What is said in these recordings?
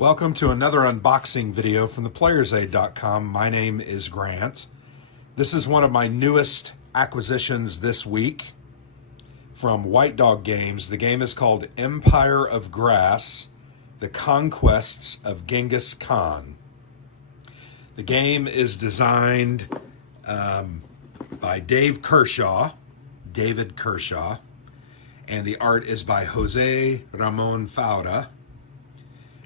Welcome to another unboxing video from theplayersaid.com. My name is Grant. This is one of my newest acquisitions this week from White Dog Games. The game is called Empire of Grass, The Conquests of Genghis Khan. The game is designed by David Kershaw, and the art is by Jose Ramon Fauda.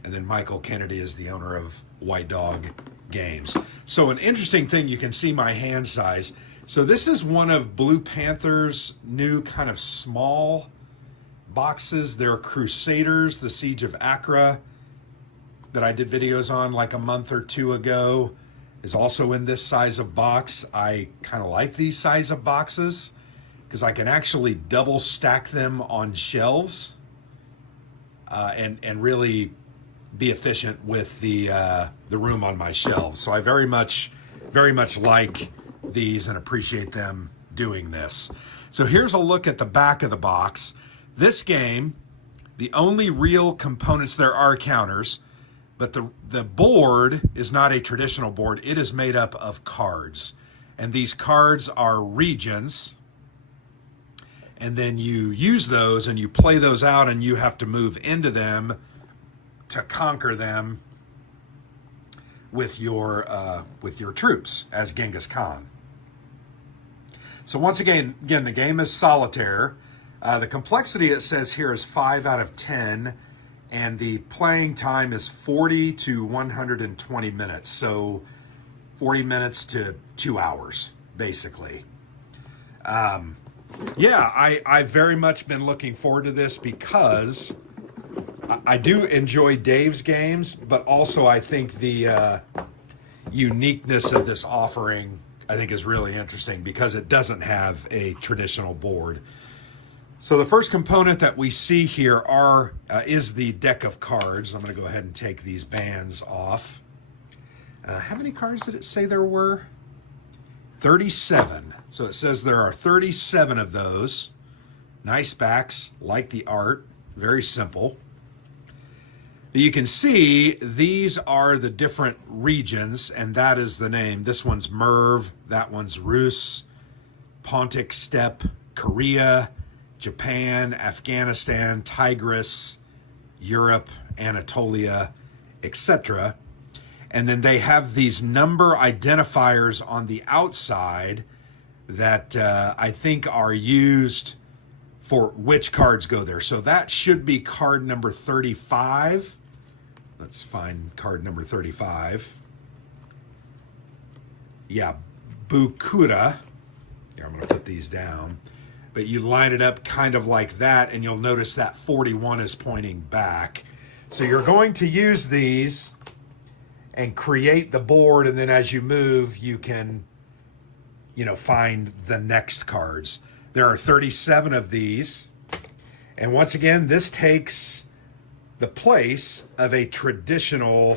And then Michael Kennedy is the owner of White Dog Games. So an interesting thing, you can see my hand size. So this is one of Blue Panther's new kind of small boxes. They're Crusaders, the Siege of Acre, that I did videos on like a month or two ago, is also in this size of box. I kind of like these size of boxes because I can actually double stack them on shelves and really be efficient with the room on my shelves. So I very much like these and appreciate them doing this. So here's a look at the back of the box. This game, the only real components, there are counters, but the board is not a traditional board. It is made up of cards. And these cards are regions. And then you use those and you play those out and you have to move into them to conquer them with your troops as Genghis Khan. So once again, the game is solitaire. The complexity, it says here, is 5 out of 10, and the playing time is 40 to 120 minutes. So 40 minutes to 2 hours, basically. Yeah, I've very much been looking forward to this because I do enjoy Dave's games, but also I think the uniqueness of this offering, I think, is really interesting because it doesn't have a traditional board. So the first component that we see here is the deck of cards. I'm going to go ahead and take these bands off. How many cards did it say there were? 37. So it says there are 37 of those. Nice backs, like the art, very simple. You can see these are the different regions, and that is the name. This one's Merv, that one's Rus, Pontic Steppe, Korea, Japan, Afghanistan, Tigris, Europe, Anatolia, etc. And then they have these number identifiers on the outside that I think are used for which cards go there. So that should be card number 35. Let's find card number 35. Yeah, Bukura. Here, I'm going to put these down. But you line it up kind of like that, and you'll notice that 41 is pointing back. So you're going to use these and create the board, and then as you move, you can, find the next cards. There are 37 of these. And once again, this takes the place of a traditional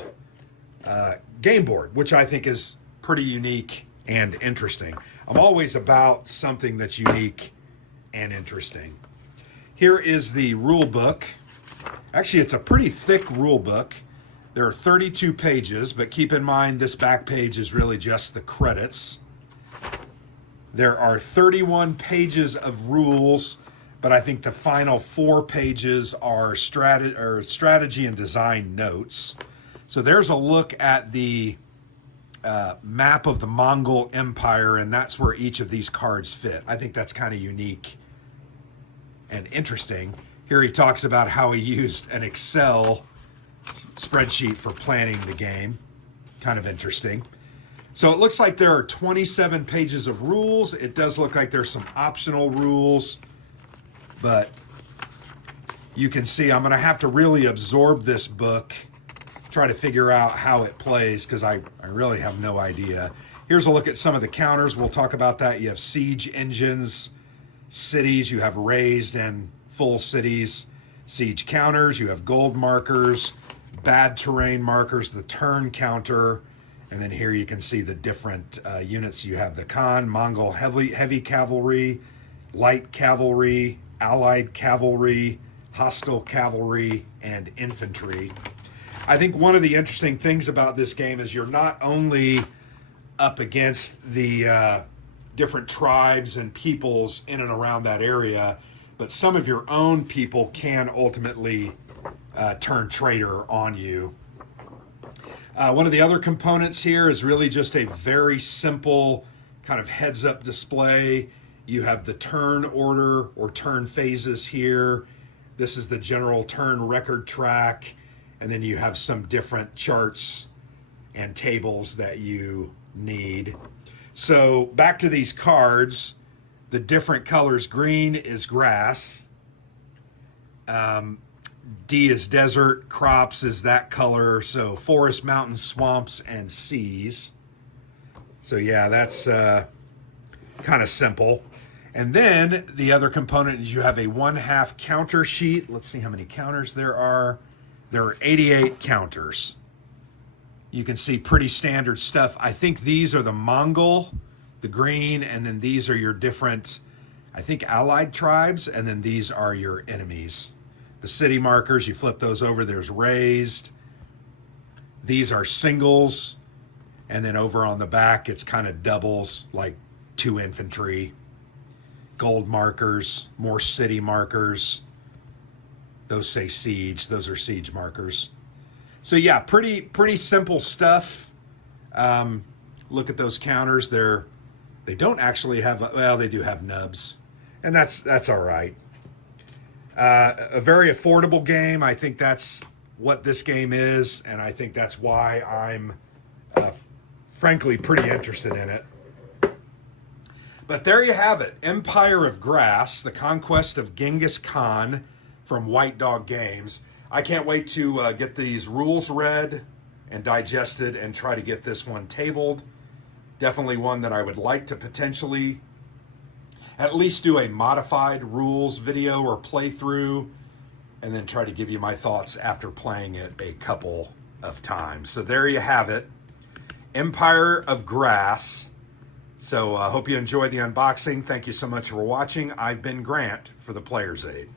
game board, which I think is pretty unique and interesting. I'm always about something that's unique and interesting. Here is the rule book. Actually, it's a pretty thick rule book. There are 32 pages, but keep in mind this back page is really just the credits. There are 31 pages of rules, but I think the final 4 pages are strategy and design notes. So there's a look at the map of the Mongol Empire, and that's where each of these cards fit. I think that's kind of unique and interesting. Here he talks about how he used an Excel spreadsheet for planning the game. Kind of interesting. So it looks like there are 27 pages of rules. It does look like there's some optional rules, but you can see I'm going to have to really absorb this book, try to figure out how it plays, because I really have no idea. Here's a look at some of the counters. We'll talk about that. You have siege engines, cities, you have raised and full cities, siege counters, you have gold markers, bad terrain markers, the turn counter, and then here you can see the different units. You have the Khan, Mongol heavy cavalry, light cavalry, allied cavalry, hostile cavalry, and infantry. I think one of the interesting things about this game is you're not only up against the different tribes and peoples in and around that area, but some of your own people can ultimately turn traitor on you. One of the other components here is really just a very simple kind of heads-up display. You have the turn order or turn phases here. This is the general turn record track, and then you have some different charts and tables that you need. So back to these cards, the different colors. Green is grass. D is desert. Crops is that color. So forest, mountains, swamps, and seas. So yeah, that's kind of simple. And then the other component is you have a 1/2 counter sheet. Let's see how many counters there are. There are 88 counters. You can see pretty standard stuff. I think these are the Mongol, the green, and then these are your different, I think, allied tribes, and then these are your enemies. The city markers, you flip those over, there's raised. These are singles, and then over on the back, it's kind of doubles, like 2 infantry. Gold markers, more city markers. Those say siege, those are siege markers. So yeah, pretty simple stuff. Look at those counters. They don't actually have, well, they do have nubs, and that's all right. A very affordable game. I think that's what this game is, and I think that's why I'm frankly pretty interested in it. But there you have it. Empire of Grass, The Conquest of Genghis Khan from White Dog Games. I can't wait to get these rules read and digested and try to get this one tabled. Definitely one that I would like to potentially at least do a modified rules video or playthrough, and then try to give you my thoughts after playing it a couple of times. So there you have it. Empire of Grass. So I hope you enjoyed the unboxing. Thank you so much for watching. I've been Grant for the Player's Aid.